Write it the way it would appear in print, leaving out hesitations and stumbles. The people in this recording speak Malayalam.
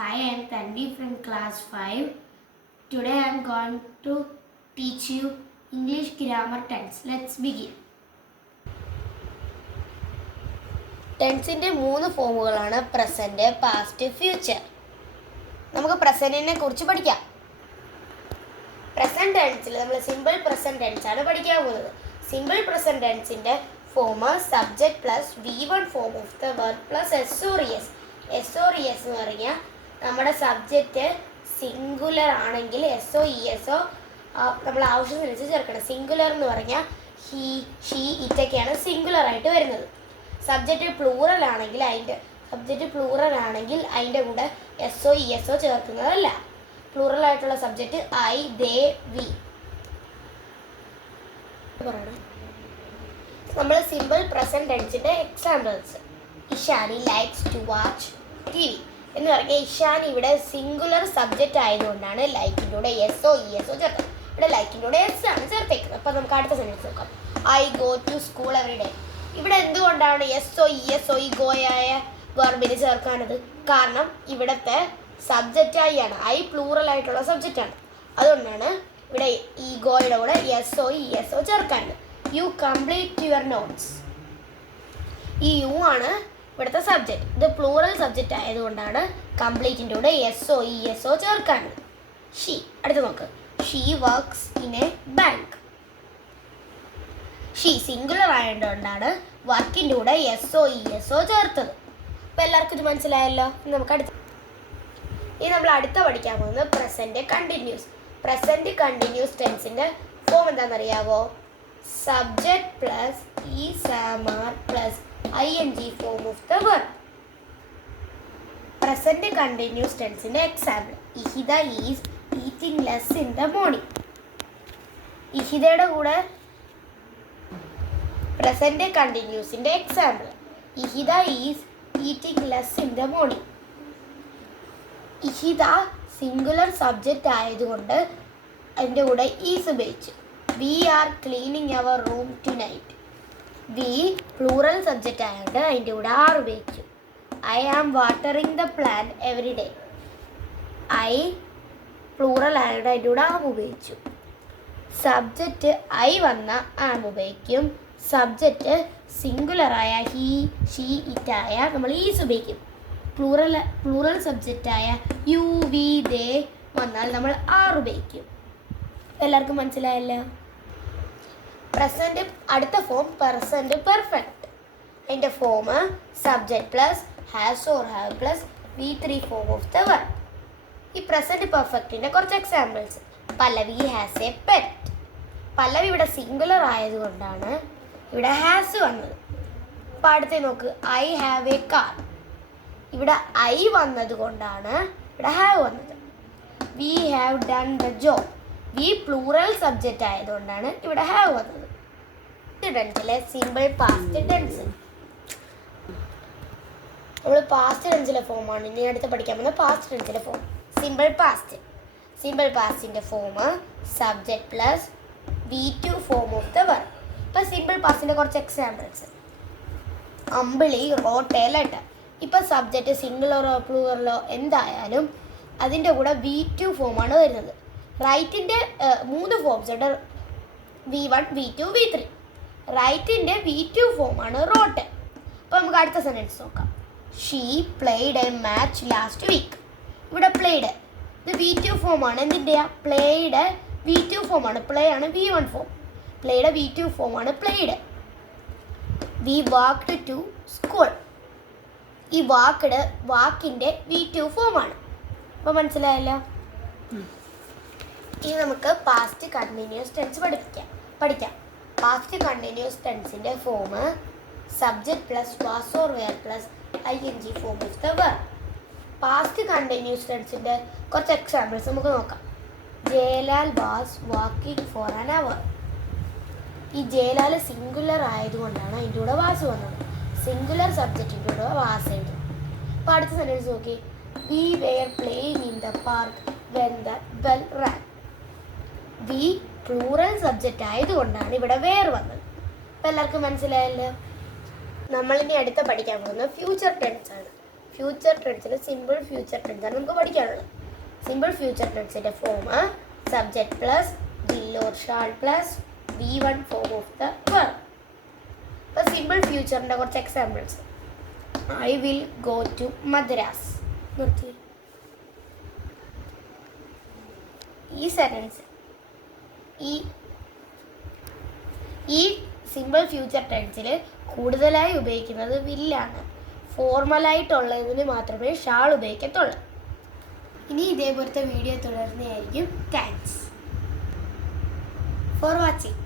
Hi, I am Tanvi from class 5. Today I am going to teach you English grammar tense. Let's begin. ടെൻസിൻ്റെ 3 ഫോമുകളാണ് പ്രസൻറ്റ്, പാസ്റ്റ്, ഫ്യൂച്ചർ. നമുക്ക് പ്രസൻറ്റിനെ കുറിച്ച് പഠിക്കാം. പ്രസൻറ്റ് ടെൻസിൽ നമ്മൾ സിമ്പിൾ പ്രസൻറ്റ് ടെൻസാണ് പഠിക്കാൻ പോകുന്നത്. സിമ്പിൾ പ്രസൻറ്റ് ടെൻസിൻ്റെ form subject plus V1 form of the verb plus SORES. SORES എന്ന് പറഞ്ഞാൽ നമ്മുടെ സബ്ജക്റ്റ് സിംഗുലർ ആണെങ്കിൽ SOESO നമ്മൾ ആവശ്യത്തിനനുസരിച്ച് ചേർക്കണം. സിംഗുലർ എന്ന് പറഞ്ഞാൽ ഹി, ഷീ, ഇറ്റൊക്കെയാണ് സിംഗുലർ ആയിട്ട് വരുന്നത്. സബ്ജക്റ്റ് പ്ലൂറൽ ആണെങ്കിൽ അതിൻ്റെ കൂടെ SOESO ചേർക്കുന്നതല്ല. പ്ലൂറൽ ആയിട്ടുള്ള സബ്ജക്റ്റ് ഐ, ദേ, വി. നമ്മൾ സിമ്പിൾ പ്രസൻറ്റ് ടെൻസിൻ്റെ examples. Ishani likes to watch TV എന്ന് പറഞ്ഞാൽ ഇഷാനി ഇവിടെ സിംഗുലർ സബ്ജക്റ്റ് ആയതുകൊണ്ടാണ് ലൈക്കിൻ്റെ കൂടെ SOESO ചേർത്തത്. ഇവിടെ ലൈക്കിൻ്റെ കൂടെ S ആണ് ചേർത്തേക്കുന്നത്. അപ്പോൾ നമുക്ക് അടുത്ത സെൻറ്റൻസ് നോക്കാം. I go to school every day. ഇവിടെ എന്തുകൊണ്ടാണ് SOESO ഗോയായ വെർബിന് ചേർക്കാനത്? കാരണം ഇവിടുത്തെ സബ്ജക്റ്റ് ഐ ആണ്. ഐ പ്ലൂറൽ ആയിട്ടുള്ള സബ്ജക്റ്റാണ്. അതുകൊണ്ടാണ് ഇവിടെ ഈ ഗോയുടെ കൂടെ SOESO ചേർക്കാനത്. You complete your notes. ഈ യു ആണ് ഇവിടുത്തെ സബ്ജക്റ്റ്. ഇത് പ്ലൂറൽ സബ്ജക്റ്റ് ആയതുകൊണ്ടാണ് കംപ്ലീറ്റിൻ്റെ കൂടെ SOESO ചേർക്കാനത്. ഷീ. അടുത്ത് നോക്ക്. She works in A bank. She singular ആയതുകൊണ്ടാണ് വർക്കിൻ്റെ കൂടെ SOESO ചേർത്തത്. അപ്പോൾ എല്ലാവർക്കും ഇത് മനസ്സിലായല്ലോ. നമുക്ക് നമ്മൾ അടുത്ത പഠിക്കാൻ പോകുന്നത് പ്രസൻറ്റ് കണ്ടിന്യൂസ്. പ്രസൻറ്റ് കണ്ടിന്യൂസ് ടെൻസിൻ്റെ ഫോം എന്താണെന്നറിയാവോ? Subject plus ESAMR plus ING form of the verb. Present continuous ടെൻസിൻ്റെ example. Ihita is eating less in the morning. ഇഹിതയുടെ കൂടെ പ്രസൻറ്റ് കണ്ടിന്യൂസിൻ്റെ example. Ihita is eating less in the morning. Ihita singular subject ആയതുകൊണ്ട് അതിൻ്റെ കൂടെ ഈസ് ഉപയോഗിച്ചു. We are cleaning our room tonight. We plural subject ആയതുകൊണ്ട് അതിൻ്റെ കൂടെ ആർ ഉപയോഗിച്ചു. I am watering the plant every day. I plural ആയതുകൊണ്ട് അതിൻ്റെ കൂടെ ആം ഉപയോഗിച്ചു. സബ്ജക്റ്റ് ഐ വന്ന ആം ഉപയോഗിക്കും. സബ്ജക്റ്റ് സിംഗുലറായ ഹി, ഷീ, ഇറ്റായ നമ്മൾ ഈസ് ഉപയോഗിക്കും. പ്ലൂറൽ സബ്ജക്റ്റായ യു, വി, ദേ വന്നാൽ നമ്മൾ ആർ ഉപയോഗിക്കും. എല്ലാവർക്കും മനസ്സിലായല്ലോ. പ്രസൻറ്റ് അടുത്ത ഫോം പ്രസൻറ്റ് പെർഫെക്റ്റ്. അതിൻ്റെ form subject plus has or have plus V3 form of the verb. ഈ പ്രസൻറ്റ് പെർഫെക്റ്റിൻ്റെ കുറച്ച് examples. Pallavi has a pet. Pallavi ഇവിടെ സിംഗുലർ ആയതുകൊണ്ടാണ് ഇവിടെ ഹാസ് വന്നത്. അപ്പോൾ അടുത്ത് നോക്ക്. I have a car. ഇവിടെ ഐ വന്നത് കൊണ്ടാണ് ഇവിടെ ഹാവ് വന്നത്. We have done the job. We plural subject ആയതുകൊണ്ടാണ് ഇവിടെ ഹാവ് വന്നത്. ടെൻസിലെ സിമ്പിൾ പാസ്റ്റ് ടെൻസ്. നമ്മൾ പാസ്റ്റ് ടെൻസിലെ ഫോമാണ് ഇനി അടുത്ത് പഠിക്കാൻ പോകുന്നത്. പാസ്റ്റ് ടെൻസിലെ ഫോം സിമ്പിൾ പാസ്റ്റ്. സിമ്പിൾ പാസ്റ്റിൻ്റെ form subject plus V2 form of the verb. ഇപ്പോൾ സിമ്പിൾ പാസ്റ്റിൻ്റെ കുറച്ച് examples. Ambili wrote a letter. ഇപ്പോൾ സബ്ജക്റ്റ് സിംഗുലറോ പ്ലൂറലോ എന്തായാലും അതിൻ്റെ കൂടെ V2 ഫോമാണ് വരുന്നത്. റൈറ്റിൻ്റെ 3 ഫോംസ് ഉണ്ട്. V1, V2, V3. റൈറ്റിൻ്റെ V2 ഫോമാണ് റോട്ട്. അപ്പോൾ നമുക്ക് അടുത്ത സെൻറ്റൻസ് നോക്കാം. She played a match last week. ഇവിടെ പ്ലേഡ് ഇത് V2 ഫോമാണ്. എന്തിൻ്റെയാ? പ്ലേയുടെ V2 ഫോമാണ്. പ്ലേ ആണ് V1 ഫോം. പ്ലേയുടെ V2 ഫോമാണ് played. We walked to school. ഈ വാക്കിൻ്റെ V2 ഫോമാണ്. അപ്പോൾ മനസ്സിലായല്ലോ. ഇനി നമുക്ക് പാസ്റ്റ് കണ്ടിന്യൂസ് ടെൻസ് പഠിക്കാം. പാസ്റ്റ് കണ്ടിന്യൂസ് ടെൻസിൻ്റെ form subject plus was or were plus ING form of the verb. Past continuous ടെൻസിൻ്റെ കുറച്ച് എക്സാമ്പിൾസ് നമുക്ക് നോക്കാം. Jayalal was walking for an hour. ഈ ജയലാൽ സിംഗുലർ ആയതുകൊണ്ടാണ് അതിൻ്റെ കൂടെ വാസ് വന്നത്. സിംഗുലർ സബ്ജക്റ്റിൻ്റെ കൂടെ വാസ് എഴുതും. അപ്പോൾ അടുത്ത സെൻറ്റൻസ് നോക്കി. We were playing in the park when the bell rang. We plural subject ആയതുകൊണ്ടാണ് ഇവിടെ വെയർ വന്നത്. അപ്പോൾ എല്ലാവർക്കും മനസ്സിലായല്ലോ. നമ്മളിനി അടുത്ത പഠിക്കാൻ പോകുന്നത് ഫ്യൂച്ചർ ടെൻസ് ആണ്. ഫ്യൂച്ചർ ടെൻസിൽ സിമ്പിൾ ഫ്യൂച്ചർ ടെൻസാണ് നമുക്ക് പഠിക്കാനുള്ളത്. സിമ്പിൾ ഫ്യൂച്ചർ ടെൻസിൻ്റെ form subject plus will or shall plus V1 form of the verb. ഇപ്പോൾ സിമ്പിൾ ഫ്യൂച്ചറിൻ്റെ കുറച്ച് examples. I will go to Madras. നിർത്തി. ഈ സെൻറ്റൻസ് ഈ സിമ്പിൾ ഫ്യൂച്ചർ ടെൻസിൽ കൂടുതലായി ഉപയോഗിക്കുന്നത് വില്ലാണ്. ഫോർമലായിട്ടുള്ളതിന് മാത്രമേ ഷാൾ ഉപയോഗിക്കത്തുള്ളൂ. ഇനി ഇതേപോലത്തെ വീഡിയോ തുടരുന്നതായിരിക്കും. Thanks for watching.